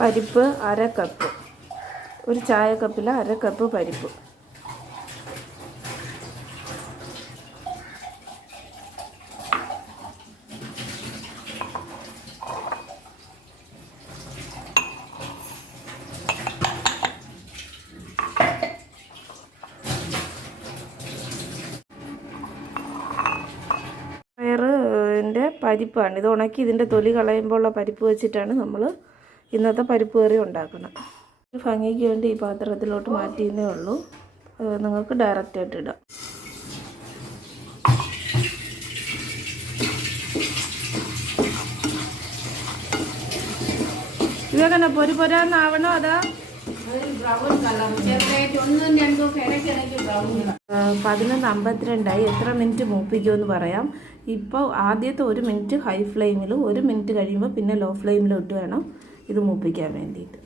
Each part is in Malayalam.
പരിപ്പ് 1/2 കപ്പ്, ഒരു ചായ കപ്പിൽ 1/2 കപ്പ് പരിപ്പ്. പയറിൻ്റെ പരിപ്പാണ് ഇത്. ഉണക്കി ഇതിൻ്റെ തൊലി കളയുമ്പോഴുള്ള പരിപ്പ് വെച്ചിട്ടാണ് നമ്മൾ ഇന്നത്തെ പരിപ്പ് കറി ഉണ്ടാക്കണം. ഭംഗിക്ക് വേണ്ടി ഈ പാത്രത്തിലോട്ട് മാറ്റിയേ ഉള്ളൂ. നിങ്ങൾക്ക് ഡയറക്റ്റായിട്ട് ഇടാം. ഇതെങ്ങനെ പൊരാന്നാവണോ അതാ? 11:52 എത്ര മിനിറ്റ് മൂപ്പിക്കുമെന്ന് പറയാം. ഇപ്പോൾ ആദ്യത്തെ 1 മിനിറ്റ് ഹൈ ഫ്ലെയിമിലും 1 മിനിറ്റ് കഴിയുമ്പോൾ പിന്നെ ലോ ഫ്ലെയിമിലും ഇട്ട് വേണം ഇത് മൂപ്പിക്കാൻ വേണ്ടിയിട്ട്.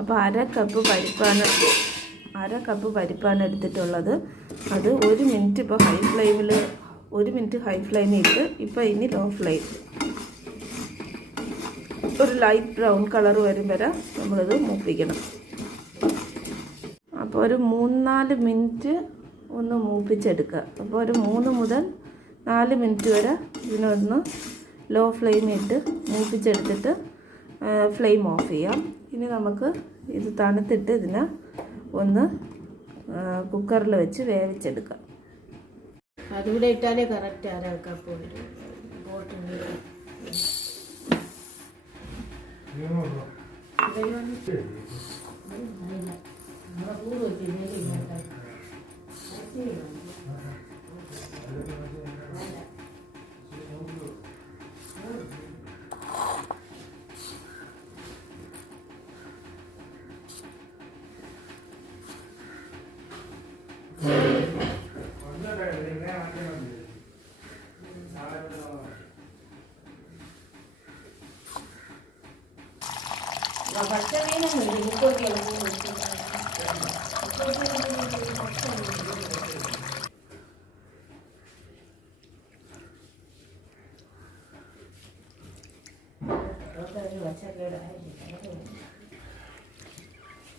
അപ്പോൾ 1/2 കപ്പ് പരിപ്പാണ് എടുത്തിട്ടുള്ളത്. അത് 1 മിനിറ്റ് ഇപ്പോൾ ഹൈ ഫ്ലെയിമിൽ 1 മിനിറ്റ് ഹൈ ഫ്ലെയിമിൽ ഇട്ട് ഇപ്പോൾ ഇനി ലോ ഫ്ലെയിം ഒരു ലൈറ്റ് ബ്രൗൺ കളർ വരും വരെ നമ്മളിത് മൂപ്പിക്കണം. അപ്പോൾ ഒരു 3-4 മിനിറ്റ് ഒന്ന് മൂപ്പിച്ചെടുക്കുക. അപ്പോൾ ഒരു 3 മുതൽ 4 മിനിറ്റ് വരെ ഇതിനൊന്ന് ലോ ഫ്ലെയിമിൽ ഇട്ട് മൂപ്പിച്ചെടുത്തിട്ട് ഫ്ലെയിം ഓഫ് ചെയ്യാം. ഇനി നമുക്ക് ഇത് തണുത്തിട്ട് ഇതിനെ ഒന്ന് കുക്കറിൽ വെച്ച് വേവിച്ചെടുക്കാം. അതുകൂടെ ഇട്ടാലേ കറക്റ്റ് 1/2 കപ്പ് വരും.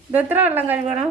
ഇതെത്ര വെള്ളം കഴുകണം?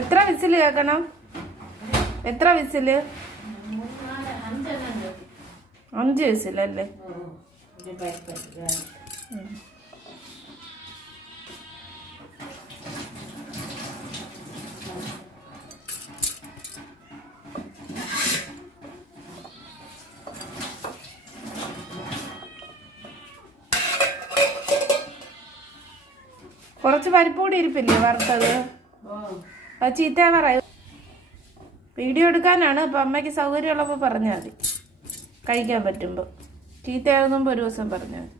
എത്ര വിസിൽ കേൾക്കണം? എത്ര വിസില്? 5 വിസിലല്ലേ? കുറച്ച് പരിപ്പ് കൂടി ഇരിപ്പില്ലേ വറുത്തത്? അത് ചീത്ത പറയും. വീഡിയോ എടുക്കാനാണ്. അപ്പം അമ്മയ്ക്ക് സൗകര്യമുള്ളപ്പോൾ പറഞ്ഞാൽ മതി, കഴിക്കാൻ പറ്റുമ്പോൾ. ചീത്തയാകുമ്പോൾ ഒരു ദിവസം പറഞ്ഞാൽ മതി.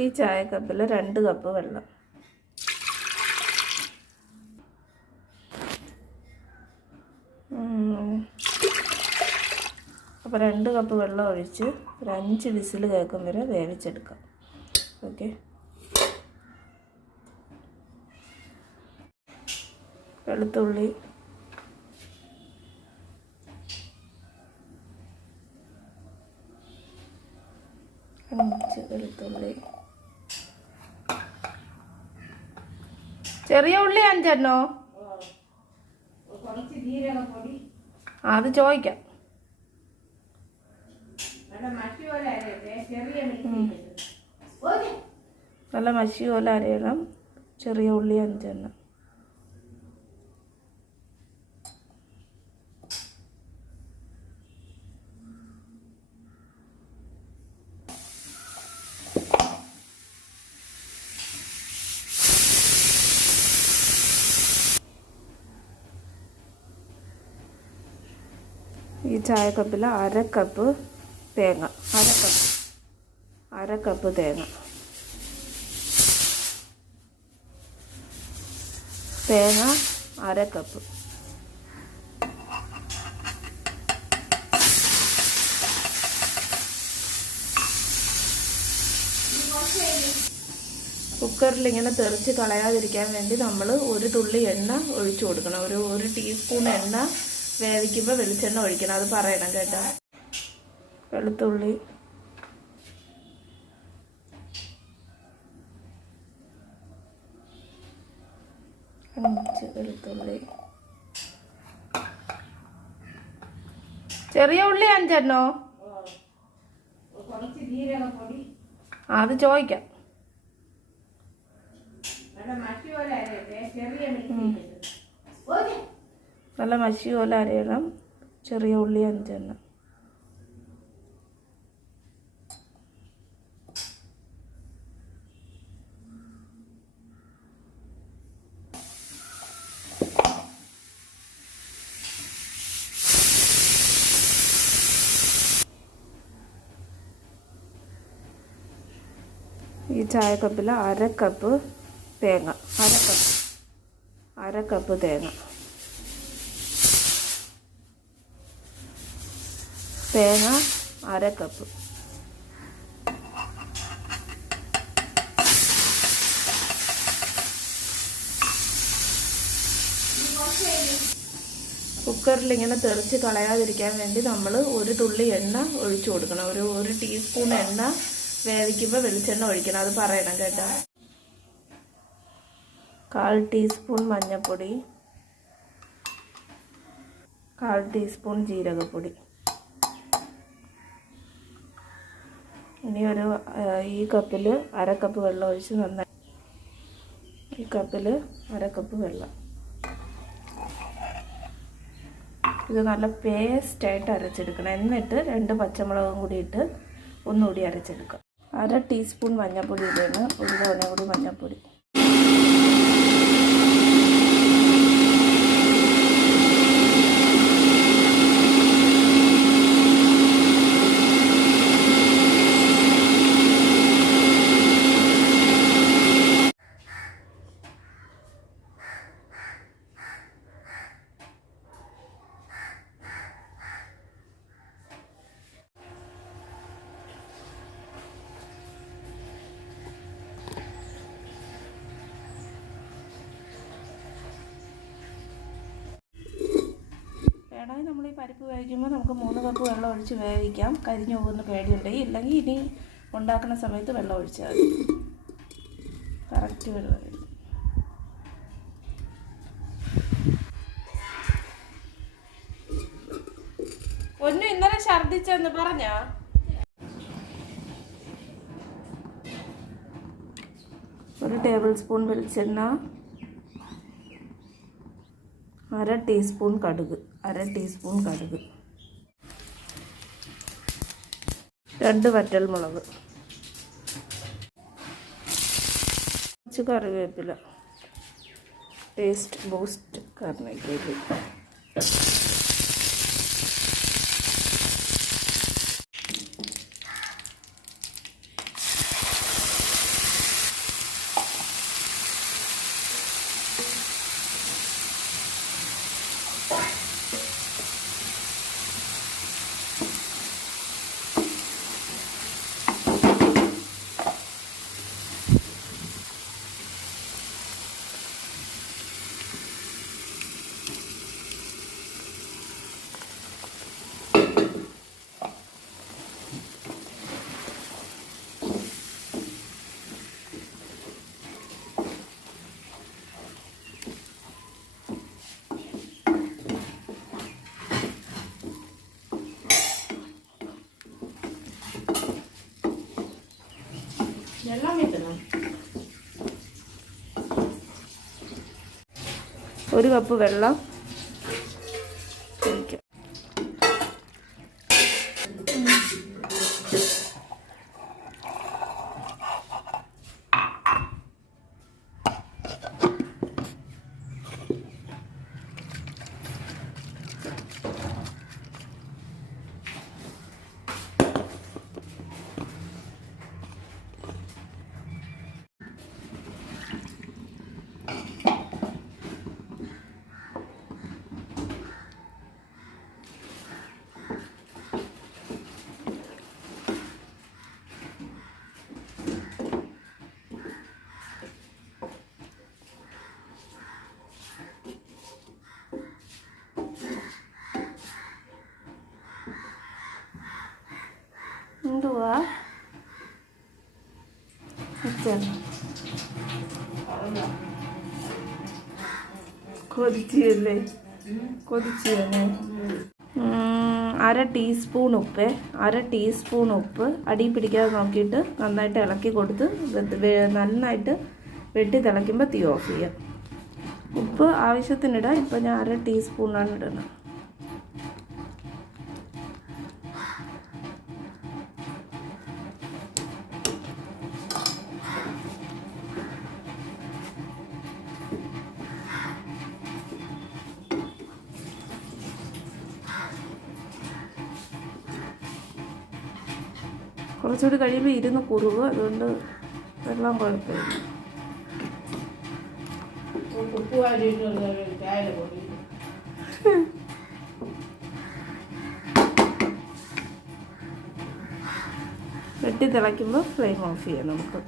ഈ ചായക്കപ്പിൽ 2 കപ്പ് വെള്ളം. അപ്പോൾ 2 കപ്പ് വെള്ളം ഒഴിച്ച് ഒരു 5 വിസിൽ കേൾക്കും വരെ വേവിച്ചെടുക്കാം. ഓക്കെ. വെളുത്തുള്ളി, വെളുത്തുള്ളി, ചെറിയ ഉള്ളി 5 എണ്ണോ? അത് ചോദിക്കാം. നല്ല മഷി പോലെ അരയണം. ചെറിയ ഉള്ളി 5 എണ്ണം. ഈ ചായക്കപ്പിൽ 1/2 കപ്പ് തേങ്ങ. 1/2 കപ്പ് തേങ്ങ. തേങ്ങ 1/2 കപ്പ്. കുക്കറിൽ ഇങ്ങനെ തെറിച്ച് കളയാതിരിക്കാൻ വേണ്ടി നമ്മൾ ഒരു തുള്ളി എണ്ണ ഒഴിച്ചു കൊടുക്കണം. ഒരു ടീസ്പൂൺ എണ്ണ വേവിക്കുമ്പോൾ വെളിച്ചെണ്ണ ഒഴിക്കണം. അത് പറയണം കേട്ടോ. വെളുത്തുള്ളി, വെളുത്തുള്ളി, ചെറിയ ഉള്ളി 5 എണ്ണോ? അത് ചോദിക്കാം. നല്ല മഷി പോലെ അരയണം. ചെറിയ ഉള്ളി 5 എണ്ണം. ഈ ചായക്കപ്പിൽ 1/2 കപ്പ് തേങ്ങ. 1/2 കപ്പ് തേങ്ങ. തേങ്ങ 1/2 കപ്പ്. കുക്കറിൽ ഇങ്ങനെ തെറിച്ച് കളയാതിരിക്കാൻ വേണ്ടി നമ്മൾ ഒരു തുള്ളി എണ്ണ ഒഴിച്ചു കൊടുക്കണം. ഒരു ടീസ്പൂൺ എണ്ണ വേവിക്കുമ്പോൾ വെളിച്ചെണ്ണ ഒഴിക്കണം. അത് പറയണം കേട്ടോ. 1/4 ടീസ്പൂൺ മഞ്ഞൾപ്പൊടി, 1/4 ടീസ്പൂൺ ജീരകപ്പൊടി. ഇനി ഈ കപ്പിൽ 1/2 കപ്പ് വെള്ളം ഒഴിച്ച് നന്നായി. ഈ കപ്പിൽ 1/2 കപ്പ് വെള്ളം. ഇത് നല്ല പേസ്റ്റായിട്ട് അരച്ചെടുക്കണം. എന്നിട്ട് 2 പച്ചമുളകും കൂടി ഇട്ട് ഒന്നുകൂടി അരച്ചെടുക്കാം. 1/2 ടീസ്പൂൺ മഞ്ഞൾപ്പൊടി ഇടുന്നു. ഒരു തവണ കൂടി മഞ്ഞൾപ്പൊടി. വേണമെങ്കിൽ നമ്മൾ ഈ പരിപ്പ് വേവിക്കുമ്പോൾ നമുക്ക് 3 കപ്പ് വെള്ളം ഒഴിച്ച് വേവിക്കാം. കരിഞ്ഞു പോകുന്ന പേടിയുണ്ടെങ്കിൽ. ഇല്ലെങ്കിൽ ഇനി ഉണ്ടാക്കുന്ന സമയത്ത് വെള്ളം ഒഴിച്ചാൽ മതി. കറക്റ്റ് വെള്ളം. ഒന്നും ഇന്നലെ ഛർദ്ദിച്ചെന്ന് പറഞ്ഞാ? ഒരു ടേബിൾ സ്പൂൺ വെളിച്ചെണ്ണ, 1/2 ടീസ്പൂൺ കടുക്, 1/2 ടീസ്പൂൺ കടുക്, 2 വറ്റൽമുളക്, കുറച്ച് കറിവേപ്പില, ടേസ്റ്റ് ബൂസ്റ്റ് കറിവേപ്പില. 1 കപ്പ് വെള്ളം ഒഴിക്കാം. എന്തുവാ കൊതിച്ചല്ലേ 1/2 ടീസ്പൂൺ ഉപ്പ് 1/2 ടീസ്പൂൺ ഉപ്പ് അടി പിടിക്കാതെ നോക്കിയിട്ട് നന്നായിട്ട് ഇളക്കി കൊടുത്ത് നന്നായിട്ട് വെട്ടി തിളയ്ക്കുമ്പോൾ തീ ഓഫ് ചെയ്യുക. ഉപ്പ് ആവശ്യത്തിനിടാം. ഇപ്പം ഞാൻ 1/2 ടീസ്പൂണാണ് ഇടുന്നത്. കുറച്ചുകൂടി കഴിയുമ്പോൾ ഇരുന്ന് കുറുകും. അതുകൊണ്ട് വെള്ളം കുഴപ്പമില്ല. വെട്ടി തിളയ്ക്കുമ്പോൾ ഫ്ലെയിം ഓഫ് ചെയ്യാം നമുക്ക്.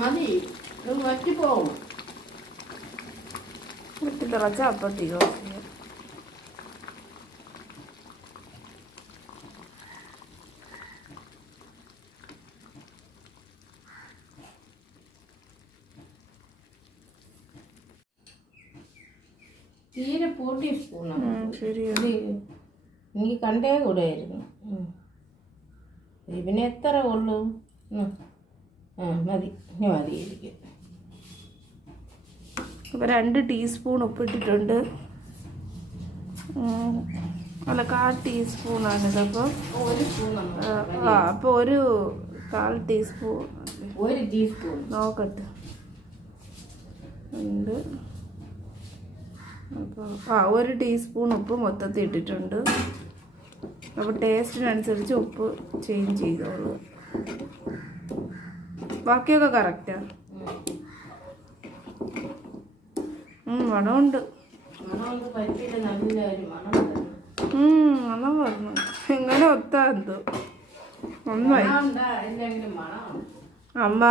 മതി, വറ്റിപ്പോവും. വെട്ടി തിളച്ച അപ്പം തീ ഓഫ് ചെയ്യാം. തീരെ 40 സ്പൂണാണ്. ശരിയാണ്. എനിക്ക് കണ്ടേ കൂടെയായിരുന്നു. പിന്നെ എത്ര ഉള്ളൂ? മതി, മതി എനിക്ക്. അപ്പോൾ 2 ടീസ്പൂൺ ഉപ്പിട്ടിട്ടുണ്ട്. അല്ല, 1/4 ടീസ്പൂണാണിത്. അപ്പോൾ 1 സ്പൂൺ. അപ്പോൾ 1/4 ടീസ്പൂൺ. 1 ടീസ്പൂൺ നോക്കട്ടെ ഉണ്ട്. അപ്പോൾ 1 ടീസ്പൂൺ ഉപ്പ് മൊത്തത്തിൽ ഇട്ടിട്ടുണ്ട്. അപ്പോൾ ടേസ്റ്റിനനുസരിച്ച് ഉപ്പ് ചേഞ്ച് ചെയ്തോളൂ. ബാക്കിയൊക്കെ കറക്റ്റാണ്. മണമുണ്ട്. മണം പറഞ്ഞു. എങ്ങനെ ഒത്താ എന്തോ. അമ്മ